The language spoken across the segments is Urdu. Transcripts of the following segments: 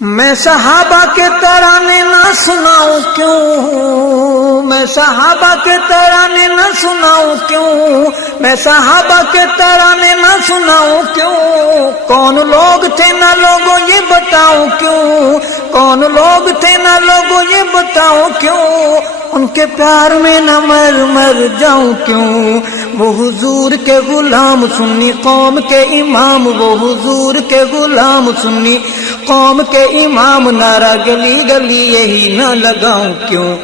میں صحابہ کے ترانے نہ سناؤں کیوں، میں صحابہ کے ترانے نہ سناؤں کیوں، میں صحابہ کے ترانے نہ سناؤں کیوں، کون لوگ تھے نہ لوگوں یہ بتاؤں کیوں، کون لوگ تھے نہ لوگوں یہ بتاؤں کیوں، ان کے پیار میں نہ مر جاؤں کیوں، وہ حضور کے غلام سنی قوم کے امام، وہ حضور کے غلام سنی قوم کے امام، نعرہ گلی گلی یہی نہ لگاؤں کیوں،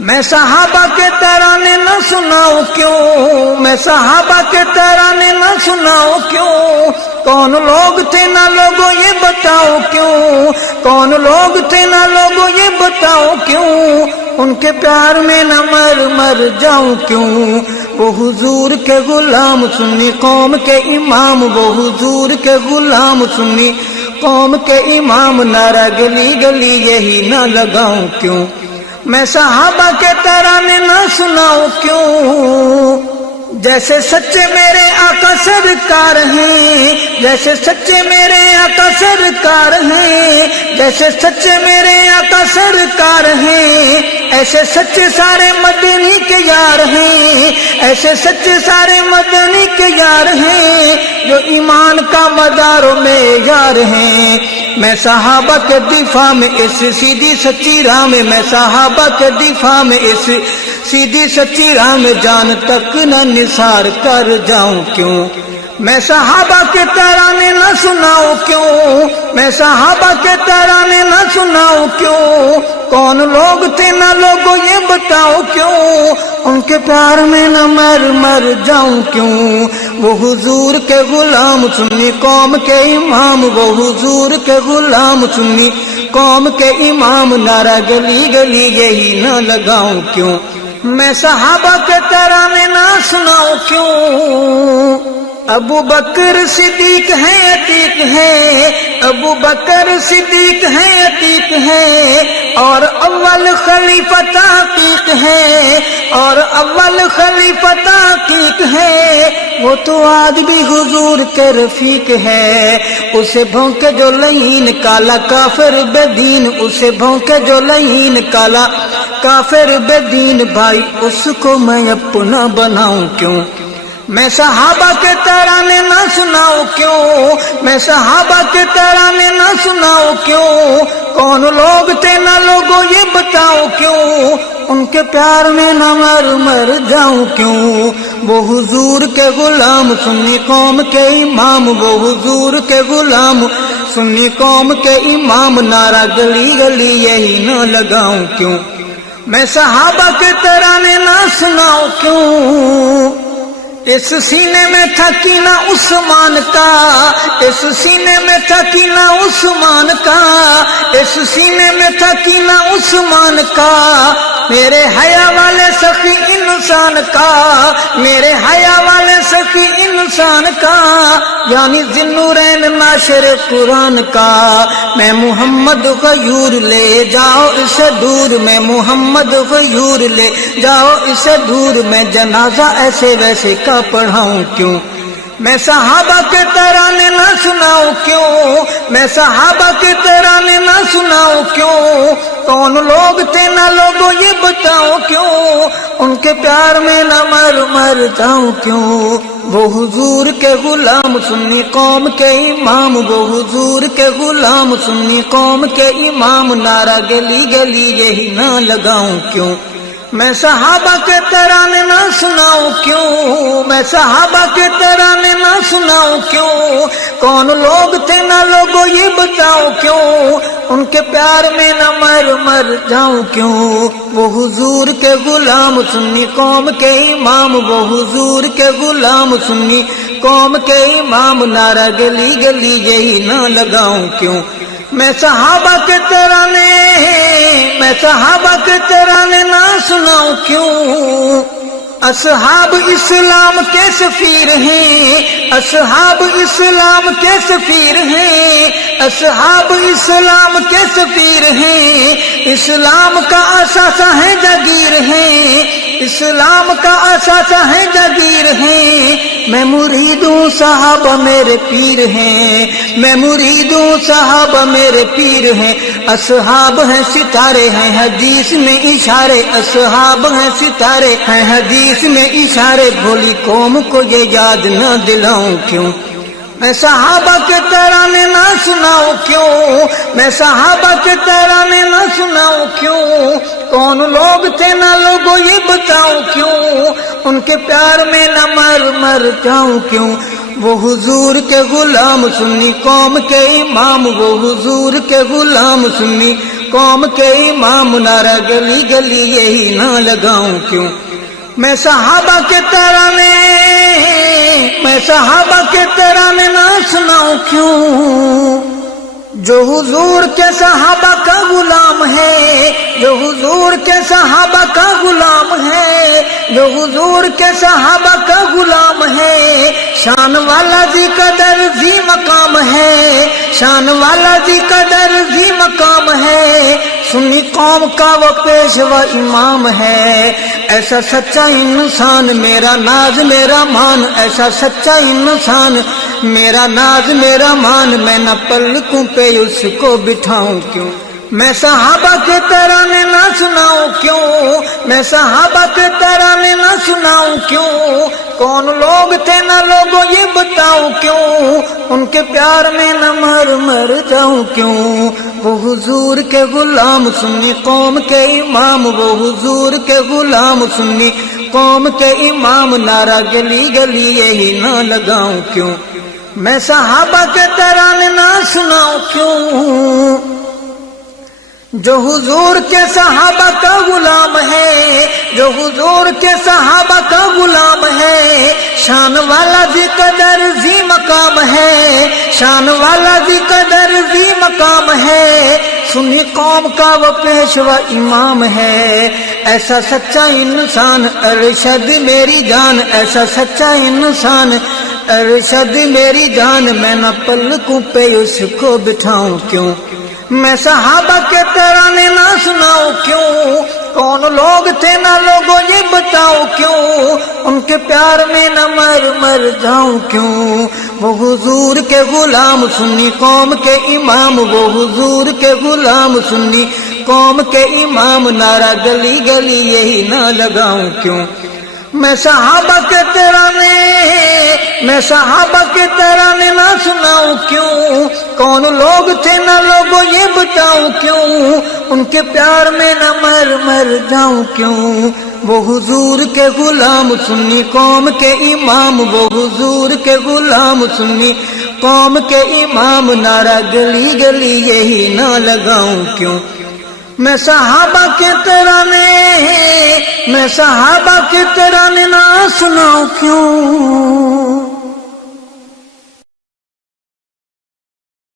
میں صحابہ کے ترانے نہ سناؤں کیوں، میں صحابہ کے ترانے نہ سناؤں کیوں، کون لوگ تھے نہ لوگوں یہ بتاؤ کیوں، کون لوگ تھے نہ لوگوں یہ بتاؤ کیوں، ان کے پیار میں نہ مر جاؤں کیوں، وہ حضور کے غلام سنی قوم کے امام، وہ حضور کے غلام سنی قوم کے امام، نعرہ گلی گلی یہی نہ لگاؤں کیوں، میں صحابہ کے ترانے نہ سناؤں کیوں، جیسے سچے میرے آقا سرکار ہیں، جیسے سچے میرے آقا سرکار ہیں، جیسے سچے میرے آقا سرکار ہیں، ایسے سچے سارے مدنی کے یار ہیں، ایسے سچے سارے مدنی کے یار ہیں، جو ایمان کا مدار و معیار ہیں، میں صحابہ کے دفاع میں اس سیدھی سچی راہ میں، میں صحابہ کے دفاع میں اس سیدھی سچی راہ میں جان تک نہ نثار کر جاؤں کیوں، میں صحابہ کے ترانے نہ سناؤں کیوں، میں صحابہ کے ترانے نہ سناؤں کیوں، کون لوگ تھے نہ لوگوں یہ بتاؤ کیوں، ان کے پیار میں نہ مر جاؤں کیوں، وہ حضور کے غلام سنی قوم کے امام، وہ حضور کے غلام سنی قوم کے امام، نعرہ گلی گلی یہی نہ لگاؤں کیوں، میں صحابہ کے ترانے نہ سناؤں کیوں، ابو بکر صدیق ہے عتیق ہے، ابو بکر صدیق ہے عتیق ہے، اور اول خلیفہ تحقیق ہے، اور اول خلیفہ تحقیق ہے، وہ تو آج بھی حضور کے رفیق ہے، اسے بھونکے جو لعین کالا کافر بے دین، اسے بھونکے جو لعین کالا کافر بے دین، بھائی اس کو میں اپنا بناؤں کیوں، میں صحابہ کے ترانے نہ سناؤں کیوں، میں صحابہ کے ترانے نہ سناؤں کیوں، کون لوگ تھے نہ لوگوں یہ بتاؤ کیوں، ان کے پیار میں نہ مر جاؤں کیوں، وہ حضور کے غلام سنی قوم کے امام، وہ حضور کے غلام سنی قوم کے امام، نعرہ گلی گلی یہی نہ لگاؤں کیوں، میں صحابہ کے ترانے نہ سناؤں کیوں، اس سینے میں تھا کینہ عثمان کا، اس سینے میں تھا کینہ عثمان کا، اس سینے میں تھا کینہ عثمان کا، میرے حیا والے سخی انسان کا، میرے حیا والے سخی انسان کا، یعنی ذوالنورین ناشر قرآن کا، میں محمد غیور لے جاؤ اسے دور، میں محمد غیور لے جاؤ اسے دور، میں جنازہ ایسے ویسے کا پڑھاؤں کیوں، میں صحابہ کے ترانے نہ سناؤں کیوں، میں صحابہ کے ترانے نہ سناؤں کیوں، کون لوگ تھے نہ لوگوں یہ بتاؤ کیوں، ان کے پیار میں نہ مر جاؤں کیوں، وہ حضور کے غلام سنی قوم کے امام، وہ حضور کے غلام سنی قوم کے امام، نعرہ گلی گلی یہی نہ لگاؤں کیوں، میں صحابہ کے ترانے نہ سناؤں کیوں، میں صحابہ کے ترانے نہ سناؤں کیوں، کون لوگ تھے نہ لوگوں یہ بتاؤ کیوں، ان کے پیار میں نہ مر جاؤں کیوں، وہ حضور کے غلام سنی قوم کے امام، وہ حضور کے غلام سنی قوم کے امام، نعرہ گلی گلی یہی نہ لگاؤں کیوں، میں صحابہ کے ترانے، میں صحابہ کے ترانے نہ سناؤں کیوں، اصحاب اسلام کے سفیر ہیں، اصحاب اسلام کے سفیر ہیں، اصحاب اسلام کے سفیر ہیں، اسلام کا اثاثہ ہے جاگیر ہیں، اسلام کا اثاثہ ہے جاگیر ہیں، میں مرید ہوں صحابہ میرے پیر ہیں، میں مرید ہوں صحابہ میرے پیر ہیں، اصحاب ہیں ستارے ہیں حدیث میں اشارے، اصحاب ہیں ستارے ہیں حدیث میں اشارے، بھولی قوم کو یہ یاد نہ دلاؤں کیوں، میں صحابہ کے ترانے نہ سناؤں کیوں، میں صحابہ کے ترانے نہ سناؤں کیوں، کون لوگ تھے نہ لوگوں یہ بتاؤں کیوں، ان کے پیار میں نہ مر جاؤں کیوں، وہ حضور کے غلام سنی قوم کے امام، وہ حضور کے غلام سنی قوم کے امام، نعرہ گلی گلی یہی نہ لگاؤں کیوں، میں صحابہ کے ترانے، میں صحابہ کے ترانے نہ سناؤں کیوں، جو حضور کے صحابہ کا غلام ہے، جو حضور کے صحابہ کا غلام ہے، جو حضور کے صحابہ کا غلام ہے، شان والا ذی قدر ذی مقام ہے، شان والا ذی قدر ذی مقام ہے، سنی قوم کا وہ پیشوا امام ہے، ایسا سچا انسان میرا ناز میرا مان، ایسا سچا انسان میرا ناز میرا مان، میں نہ پلکوں پہ اس کو بٹھاؤں کیوں، میں صحابہ کے ترانے نہ سناؤں کیوں، میں صحابہ کے ترانے نہ سناؤں کیوں، کون لوگ تھے نہ لوگوں یہ بتاؤں کیوں، ان کے پیار میں نہ مر جاؤں کیوں، وہ حضور کے غلام سنی قوم کے امام، وہ حضور کے غلام سنی قوم کے امام، نعرہ گلی گلی یہی نہ لگاؤں کیوں، میں صحابہ کے ترانے نہ سناؤں کیوں، جو حضور کے صحابہ کا غلام ہے، جو حضور کے صحابہ کا غلام ہے، شان والا ذی قدر ذی مقام ہے، شان والا ذی قدر ذی مقام ہے، سنی قوم کا وہ پیشوا امام ہے، ایسا سچا انسان ارشد میری جان، ایسا سچا انسان ارشد میری جان، میں نہ پلکوں پہ اس کو بٹھاؤں کیوں، میں صحابہ کے ترانے نہ سناؤں کیوں، کون لوگ تھے نہ لوگوں یہ بتاؤں کیوں، ان کے پیار میں نہ مر جاؤں کیوں، وہ حضور کے غلام سنی قوم کے امام، وہ حضور کے غلام سنی قوم کے امام، نعرہ گلی گلی یہی نہ لگاؤں کیوں، میں صحابہ کے ترانے، میں صحابہ کے ترانے نہ سناؤں کیوں، کون لوگ تھے نہ لوگوں یہ بتاؤں کیوں، ان کے پیار میں نہ مر جاؤں کیوں، وہ حضور کے غلام سنی قوم کے امام، وہ حضور کے غلام سنی قوم کے امام، نعرہ گلی گلی یہی نہ لگاؤں کیوں، میں صحابہ کے ترانے، میں صحابہ کے ترانے نہ سناؤں کیوں۔